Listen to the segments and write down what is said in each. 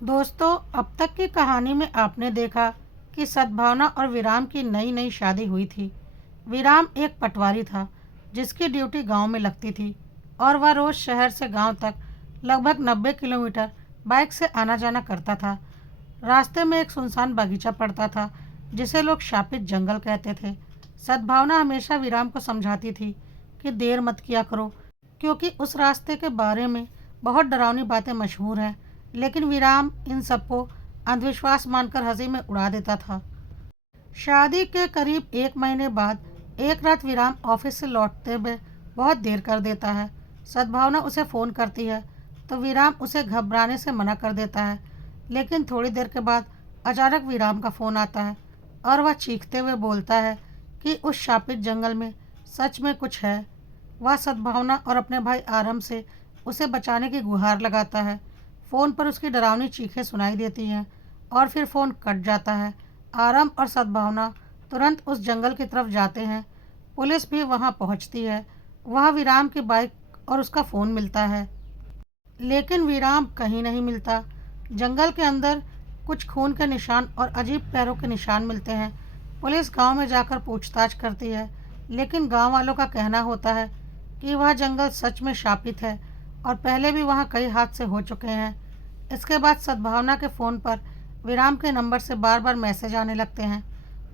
दोस्तों, अब तक की कहानी में आपने देखा कि सद्भावना और विराम की नई नई शादी हुई थी। विराम एक पटवारी था जिसकी ड्यूटी गांव में लगती थी और वह रोज शहर से गांव तक लगभग 90 किलोमीटर बाइक से आना जाना करता था। रास्ते में एक सुनसान बगीचा पड़ता था जिसे लोग शापित जंगल कहते थे। सद्भावना हमेशा विराम को समझाती थी कि देर मत किया करो, क्योंकि उस रास्ते के बारे में बहुत डरावनी बातें मशहूर हैं। लेकिन विराम इन सबको अंधविश्वास मानकर हंसी में उड़ा देता था। शादी के करीब एक महीने बाद एक रात विराम ऑफिस से लौटते हुए बहुत देर कर देता है। सद्भावना उसे फ़ोन करती है तो विराम उसे घबराने से मना कर देता है। लेकिन थोड़ी देर के बाद अचानक विराम का फ़ोन आता है और वह चीखते हुए बोलता है कि उस शापित जंगल में सच में कुछ है। वह सद्भावना और अपने भाई आरम से उसे बचाने की गुहार लगाता है। फ़ोन पर उसकी डरावनी चीखें सुनाई देती हैं और फिर फ़ोन कट जाता है। आरम और सद्भावना तुरंत उस जंगल की तरफ जाते हैं। पुलिस भी वहां पहुंचती है। वहां विराम की बाइक और उसका फ़ोन मिलता है, लेकिन विराम कहीं नहीं मिलता। जंगल के अंदर कुछ खून के निशान और अजीब पैरों के निशान मिलते हैं। पुलिस गांव में जाकर पूछताछ करती है, लेकिन गांव वालों का कहना होता है कि वह जंगल सच में शापित है और पहले भी वहां कई हादसे हो चुके हैं। इसके बाद सद्भावना के फ़ोन पर विराम के नंबर से बार बार मैसेज आने लगते हैं,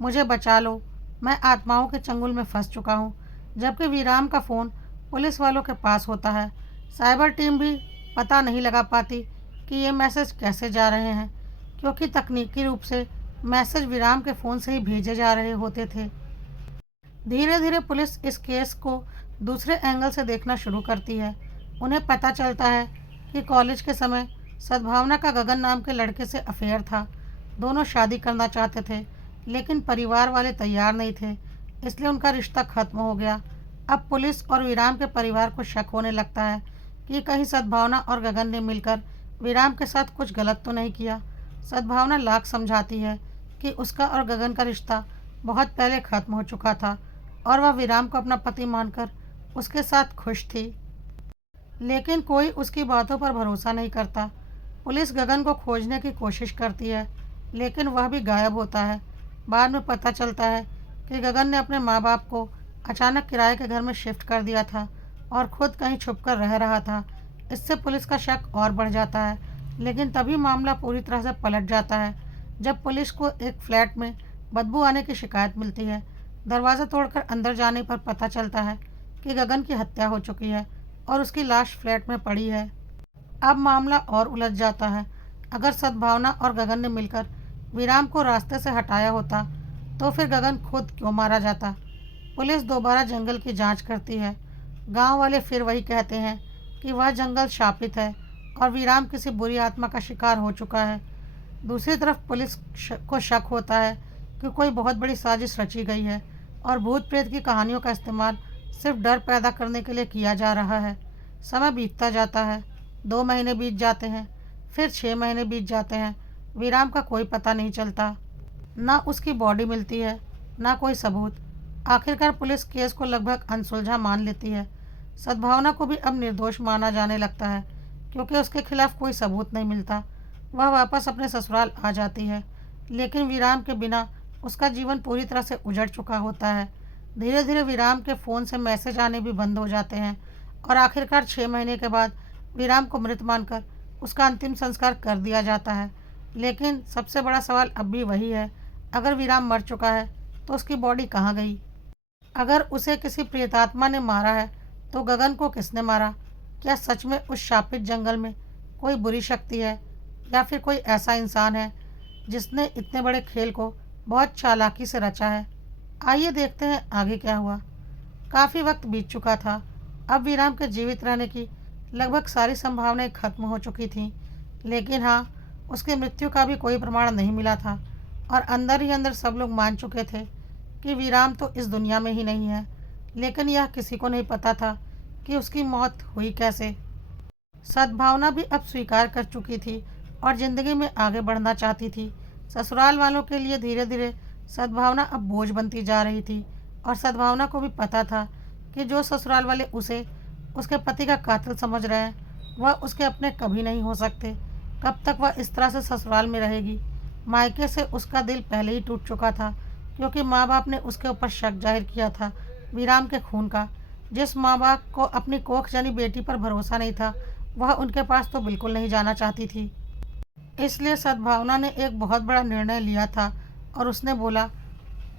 मुझे बचा लो, मैं आत्माओं के चंगुल में फंस चुका हूँ। जबकि विराम का फ़ोन पुलिस वालों के पास होता है। साइबर टीम भी पता नहीं लगा पाती कि ये मैसेज कैसे जा रहे हैं, क्योंकि तकनीकी रूप से मैसेज विराम के फ़ोन से ही भेजे जा रहे होते थे। धीरे धीरे पुलिस इस केस को दूसरे एंगल से देखना शुरू करती है। उन्हें पता चलता है कि कॉलेज के समय सद्भावना का गगन नाम के लड़के से अफेयर था। दोनों शादी करना चाहते थे, लेकिन परिवार वाले तैयार नहीं थे, इसलिए उनका रिश्ता खत्म हो गया। अब पुलिस और विराम के परिवार को शक होने लगता है कि कहीं सद्भावना और गगन ने मिलकर विराम के साथ कुछ गलत तो नहीं किया। सद्भावना लाख समझाती है कि उसका और गगन का रिश्ता बहुत पहले खत्म हो चुका था और वह विराम को अपना पति मानकर उसके साथ खुश थी। लेकिन कोई उसकी बातों पर भरोसा नहीं करता। पुलिस गगन को खोजने की कोशिश करती है, लेकिन वह भी गायब होता है। बाद में पता चलता है कि गगन ने अपने माँ बाप को अचानक किराए के घर में शिफ्ट कर दिया था और खुद कहीं छुपकर रह रहा था। इससे पुलिस का शक और बढ़ जाता है, लेकिन तभी मामला पूरी तरह से पलट जाता है जब पुलिस को एक फ्लैट में बदबू आने की शिकायत मिलती है। दरवाज़ा तोड़कर अंदर जाने पर पता चलता है कि गगन की हत्या हो चुकी है और उसकी लाश फ्लैट में पड़ी है। अब मामला और उलझ जाता है। अगर सद्भावना और गगन ने मिलकर विराम को रास्ते से हटाया होता तो फिर गगन खुद क्यों मारा जाता। पुलिस दोबारा जंगल की जांच करती है। गांव वाले फिर वही कहते हैं कि वह जंगल शापित है और विराम किसी बुरी आत्मा का शिकार हो चुका है। दूसरी तरफ पुलिस को शक होता है कि कोई बहुत बड़ी साजिश रची गई है और भूत प्रेत की कहानियों का इस्तेमाल सिर्फ डर पैदा करने के लिए किया जा रहा है। समय बीतता जाता है। 2 महीने बीत जाते हैं, फिर 6 महीने बीत जाते हैं। विराम का कोई पता नहीं चलता। ना उसकी बॉडी मिलती है, ना कोई सबूत। आखिरकार पुलिस केस को लगभग अनसुलझा मान लेती है। सद्भावना को भी अब निर्दोष माना जाने लगता है, क्योंकि उसके खिलाफ कोई सबूत नहीं मिलता। वह वापस अपने ससुराल आ जाती है, लेकिन विराम के बिना उसका जीवन पूरी तरह से उजड़ चुका होता है। धीरे धीरे विराम के फ़ोन से मैसेज आने भी बंद हो जाते हैं और आखिरकार 6 महीने के बाद विराम को मृत मानकर उसका अंतिम संस्कार कर दिया जाता है। लेकिन सबसे बड़ा सवाल अब भी वही है, अगर विराम मर चुका है तो उसकी बॉडी कहाँ गई? अगर उसे किसी प्रेतात्मा ने मारा है तो गगन को किसने मारा? क्या सच में उस शापित जंगल में कोई बुरी शक्ति है, या फिर कोई ऐसा इंसान है जिसने इतने बड़े खेल को बहुत चालाकी से रचा है? आइए देखते हैं आगे क्या हुआ। काफ़ी वक्त बीत चुका था। अब विराम के जीवित रहने की लगभग सारी संभावनाएं खत्म हो चुकी थीं, लेकिन हाँ, उसकी मृत्यु का भी कोई प्रमाण नहीं मिला था और अंदर ही अंदर सब लोग मान चुके थे कि विराम तो इस दुनिया में ही नहीं है। लेकिन यह किसी को नहीं पता था कि उसकी मौत हुई कैसे। सद्भावना भी अब स्वीकार कर चुकी थी और ज़िंदगी में आगे बढ़ना चाहती थी। ससुराल वालों के लिए धीरे धीरे सद्भावना अब बोझ बनती जा रही थी और सद्भावना को भी पता था कि जो ससुराल वाले उसे उसके पति का कातिल समझ रहे हैं, वह उसके अपने कभी नहीं हो सकते। कब तक वह इस तरह से ससुराल में रहेगी। मायके से उसका दिल पहले ही टूट चुका था, क्योंकि माँ बाप ने उसके ऊपर शक जाहिर किया था वीराम के खून का। जिस माँ बाप को अपनी कोख जानी बेटी पर भरोसा नहीं था, वह उनके पास तो बिल्कुल नहीं जाना चाहती थी। इसलिए सद्भावना ने एक बहुत बड़ा निर्णय लिया था और उसने बोला,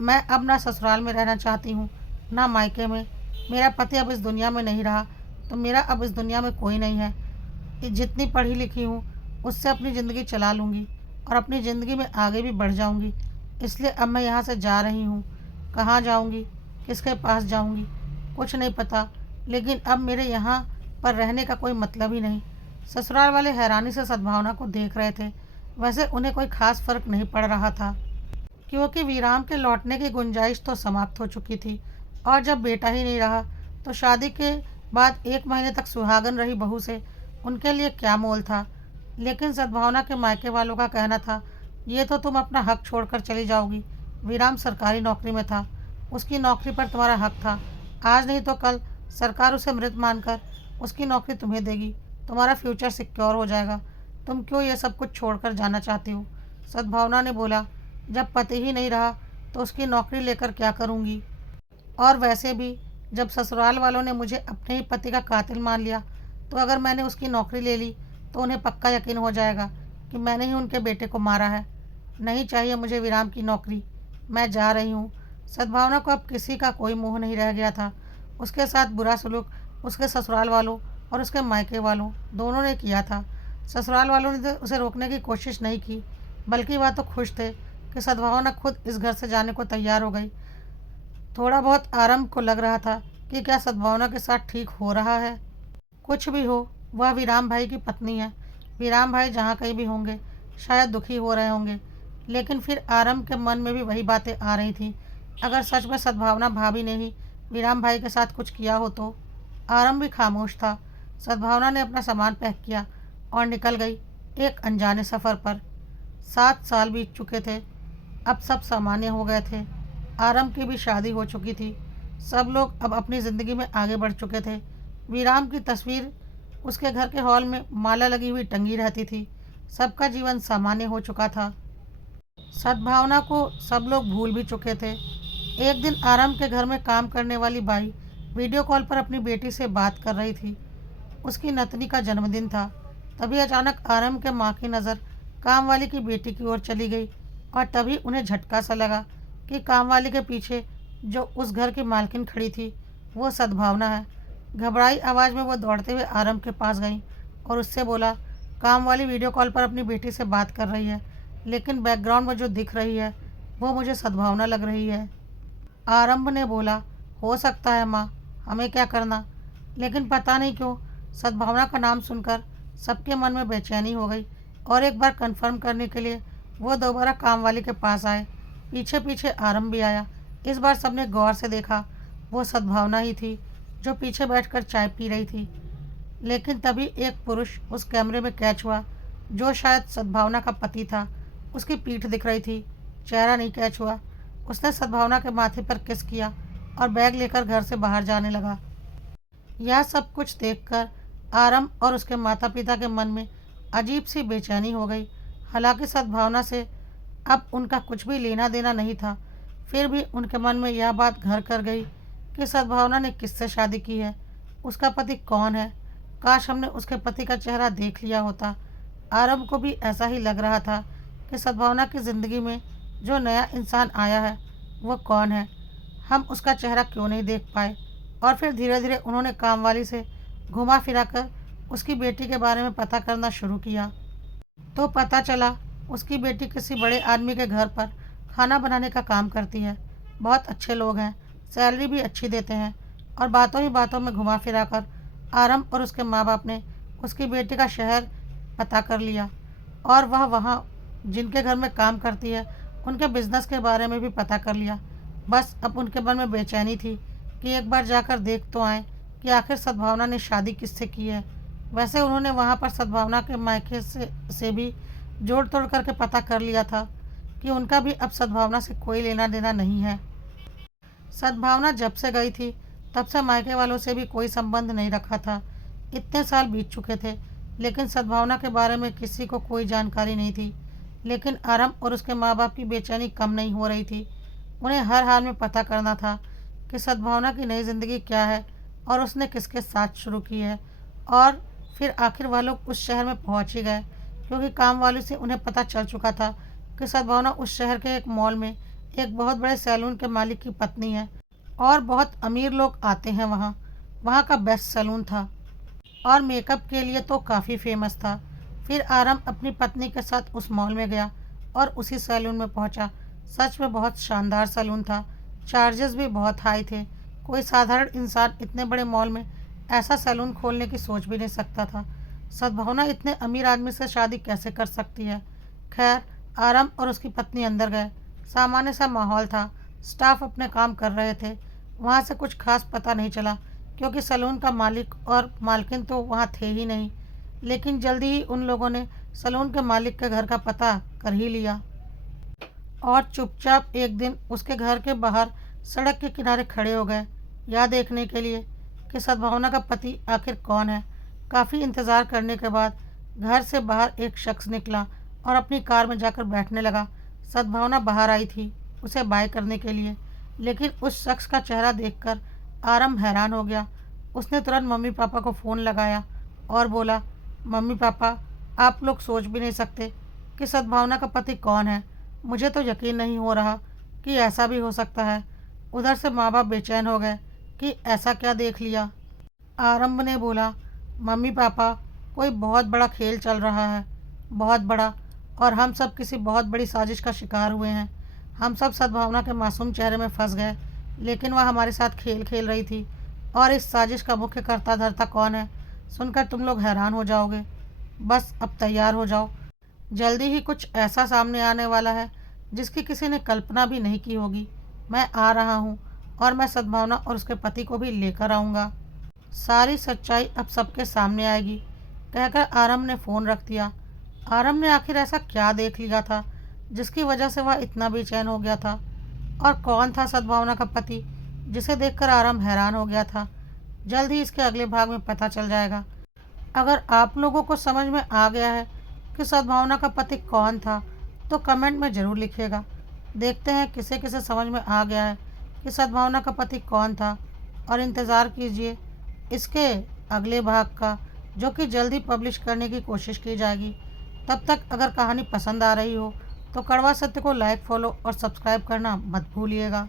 मैं अब ना ससुराल में रहना चाहती हूँ, ना मायके में। मेरा पति अब इस दुनिया में नहीं रहा, तो मेरा अब इस दुनिया में कोई नहीं है। जितनी पढ़ी लिखी हूँ, उससे अपनी ज़िंदगी चला लूँगी और अपनी ज़िंदगी में आगे भी बढ़ जाऊँगी। इसलिए अब मैं यहाँ से जा रही हूँ। कहाँ जाऊँगी, किसके पास जाऊँगी, कुछ नहीं पता, लेकिन अब मेरे यहाँ पर रहने का कोई मतलब ही नहीं। ससुराल वाले हैरानी से सद्भावना को देख रहे थे। वैसे उन्हें कोई खास फर्क नहीं पड़ रहा था, क्योंकि वीराम के लौटने की गुंजाइश तो समाप्त हो चुकी थी, और जब बेटा ही नहीं रहा तो शादी के बाद 1 महीने तक सुहागन रही बहू से उनके लिए क्या मोल था। लेकिन सद्भावना के मायके वालों का कहना था, ये तो तुम अपना हक छोड़कर चली जाओगी। वीराम सरकारी नौकरी में था, उसकी नौकरी पर तुम्हारा हक था। आज नहीं तो कल सरकार उसे मृत मानकर उसकी नौकरी तुम्हें देगी। तुम्हारा फ्यूचर सिक्योर हो जाएगा। तुम क्यों ये सब कुछ छोड़कर जाना चाहती हो। सद्भावना ने बोला, जब पति ही नहीं रहा तो उसकी नौकरी लेकर क्या करूँगी। और वैसे भी जब ससुराल वालों ने मुझे अपने ही पति का कातिल मान लिया, तो अगर मैंने उसकी नौकरी ले ली तो उन्हें पक्का यकीन हो जाएगा कि मैंने ही उनके बेटे को मारा है। नहीं चाहिए मुझे वीराम की नौकरी। मैं जा रही हूँ। सद्भावना को अब किसी का कोई मोह नहीं रह गया था। उसके साथ बुरा सलूक उसके ससुराल वालों और उसके मायके वालों दोनों ने किया था। ससुराल वालों ने तो उसे रोकने की कोशिश नहीं की, बल्कि वह तो खुश थे कि सद्भावना खुद इस घर से जाने को तैयार हो गई। थोड़ा बहुत आरंभ को लग रहा था कि क्या सद्भावना के साथ ठीक हो रहा है। कुछ भी हो, वह वीराम भाई की पत्नी है। वीराम भाई जहाँ कहीं भी होंगे, शायद दुखी हो रहे होंगे। लेकिन फिर आरंभ के मन में भी वही बातें आ रही थीं। अगर सच में सद्भावना भाभी ने ही वीराम भाई के साथ कुछ किया हो तो। आरंभ भी खामोश था। सद्भावना ने अपना सामान पैक किया और निकल गई एक अनजाने सफ़र पर। 7 साल बीत चुके थे। अब सब सामान्य हो गए थे। आरंभ की भी शादी हो चुकी थी। सब लोग अब अपनी ज़िंदगी में आगे बढ़ चुके थे। वीराम की तस्वीर उसके घर के हॉल में माला लगी हुई टंगी रहती थी। सबका जीवन सामान्य हो चुका था। सद्भावना को सब लोग भूल भी चुके थे। एक दिन आरंभ के घर में काम करने वाली बाई वीडियो कॉल पर अपनी बेटी से बात कर रही थी। उसकी नतनी का जन्मदिन था। तभी अचानक आरंभ के माँ की नज़र कामवाली की बेटी की ओर चली गई, और तभी उन्हें झटका सा लगा कि कामवाली के पीछे जो उस घर की मालकिन खड़ी थी वो सद्भावना है। घबराई आवाज़ में वो दौड़ते हुए आरंभ के पास गई और उससे बोला, कामवाली वीडियो कॉल पर अपनी बेटी से बात कर रही है, लेकिन बैकग्राउंड में जो दिख रही है वो मुझे सद्भावना लग रही है। आरंभ ने बोला, हो सकता है माँ, हमें क्या करना। लेकिन पता नहीं क्यों सद्भावना का नाम सुनकर सबके मन में बेचैनी हो गई, और एक बार कंफर्म करने के लिए वो दोबारा कामवाली के पास आए। पीछे पीछे आरंभ भी आया। इस बार सबने गौर से देखा, वो सद्भावना ही थी जो पीछे बैठकर चाय पी रही थी। लेकिन तभी एक पुरुष उस कैमरे में कैच हुआ, जो शायद सद्भावना का पति था। उसकी पीठ दिख रही थी, चेहरा नहीं कैच हुआ। उसने सद्भावना के माथे पर किस किया और बैग लेकर घर से बाहर जाने लगा। यह सब कुछ देखकर आरंभ और उसके माता पिता के मन में अजीब सी बेचैनी हो गई। हालांकि सद्भावना से अब उनका कुछ भी लेना देना नहीं था, फिर भी उनके मन में यह बात घर कर गई कि सद्भावना ने किससे शादी की है, उसका पति कौन है। काश हमने उसके पति का चेहरा देख लिया होता। आरंभ को भी ऐसा ही लग रहा था कि सद्भावना की ज़िंदगी में जो नया इंसान आया है वो कौन है, हम उसका चेहरा क्यों नहीं देख पाए। और फिर धीरे धीरे उन्होंने कामवाली से घुमा फिरा कर उसकी बेटी के बारे में पता करना शुरू किया। तो पता चला उसकी बेटी किसी बड़े आदमी के घर पर खाना बनाने का काम करती है। बहुत अच्छे लोग हैं, सैलरी भी अच्छी देते हैं। और बातों ही बातों में घुमा फिरा कर आरंभ और उसके माँ बाप ने उसकी बेटी का शहर पता कर लिया, और वह वहाँ जिनके घर में काम करती है उनके बिजनेस के बारे में भी पता कर लिया। बस अब उनके मन में बेचैनी थी कि एक बार जाकर देख तो आएँ कि आखिर सद्भावना ने शादी किससे की है। वैसे उन्होंने वहाँ पर सद्भावना के मायके से भी जोड़ तोड़ करके पता कर लिया था कि उनका भी अब सद्भावना से कोई लेना देना नहीं है। सद्भावना जब से गई थी तब से मायके वालों से भी कोई संबंध नहीं रखा था। इतने साल बीत चुके थे, लेकिन सद्भावना के बारे में किसी को कोई जानकारी नहीं थी। लेकिन आरम और उसके माँ बाप की बेचैनी कम नहीं हो रही थी। उन्हें हर हाल में पता करना था कि सद्भावना की नई ज़िंदगी क्या है और उसने किसके साथ शुरू की है। और फिर आखिर वह लोग उस शहर में पहुंच ही गए, क्योंकि काम वाली से उन्हें पता चल चुका था कि सद्भावना उस शहर के एक मॉल में एक बहुत बड़े सैलून के मालिक की पत्नी है और बहुत अमीर लोग आते हैं वहाँ। वहाँ का बेस्ट सैलून था और मेकअप के लिए तो काफ़ी फेमस था। फिर आरम अपनी पत्नी के साथ उस मॉल में गया और उसी सैलून में पहुंचा। सच में बहुत शानदार सैलून था। चार्जेस भी बहुत हाई थे। कोई साधारण इंसान इतने बड़े मॉल में ऐसा सैलून खोलने की सोच भी नहीं सकता था। सद्भावना इतने अमीर आदमी से शादी कैसे कर सकती है। खैर, आरम और उसकी पत्नी अंदर गए। सामान्य सा माहौल था। स्टाफ अपने काम कर रहे थे। वहाँ से कुछ खास पता नहीं चला, क्योंकि सैलून का मालिक और मालकिन तो वहाँ थे ही नहीं। लेकिन जल्दी ही उन लोगों ने सैलून के मालिक के घर का पता कर ही लिया और चुपचाप एक दिन उसके घर के बाहर सड़क के किनारे खड़े हो गए, यह देखने के लिए कि सद्भावना का पति आखिर कौन है। काफ़ी इंतज़ार करने के बाद घर से बाहर एक शख्स निकला और अपनी कार में जाकर बैठने लगा। सद्भावना बाहर आई थी उसे बाय करने के लिए, लेकिन उस शख्स का चेहरा देखकर आरम हैरान हो गया। उसने तुरंत मम्मी पापा को फ़ोन लगाया और बोला, मम्मी पापा, आप लोग सोच भी नहीं सकते कि सद्भावना का पति कौन है। मुझे तो यकीन नहीं हो रहा कि ऐसा भी हो सकता है। उधर से माँ बाप बेचैन हो गए कि ऐसा क्या देख लिया। आरंभ ने बोला, मम्मी पापा, कोई बहुत बड़ा खेल चल रहा है, बहुत बड़ा, और हम सब किसी बहुत बड़ी साजिश का शिकार हुए हैं। हम सब सद्भावना के मासूम चेहरे में फंस गए, लेकिन वह हमारे साथ खेल खेल रही थी। और इस साजिश का मुख्य कर्ता धर्ता कौन है, सुनकर तुम लोग हैरान हो जाओगे। बस अब तैयार हो जाओ, जल्दी ही कुछ ऐसा सामने आने वाला है जिसकी किसी ने कल्पना भी नहीं की होगी। मैं आ रहा हूँ और मैं सद्भावना और उसके पति को भी लेकर आऊँगा। सारी सच्चाई अब सबके सामने आएगी, कहकर आरम ने फ़ोन रख दिया। आरम ने आखिर ऐसा क्या देख लिया था जिसकी वजह से वह इतना बेचैन हो गया था, और कौन था सद्भावना का पति जिसे देखकर आरम हैरान हो गया था। जल्द ही इसके अगले भाग में पता चल जाएगा। अगर आप लोगों को समझ में आ गया है कि सद्भावना का पति कौन था, तो कमेंट में ज़रूर लिखिएगा। देखते हैं किसे किसे समझ में आ गया है कि सद्भावना का पति कौन था। और इंतज़ार कीजिए इसके अगले भाग का, जो कि जल्द ही पब्लिश करने की कोशिश की जाएगी। तब तक अगर कहानी पसंद आ रही हो तो कड़वा सत्य को लाइक, फॉलो और सब्सक्राइब करना मत भूलिएगा।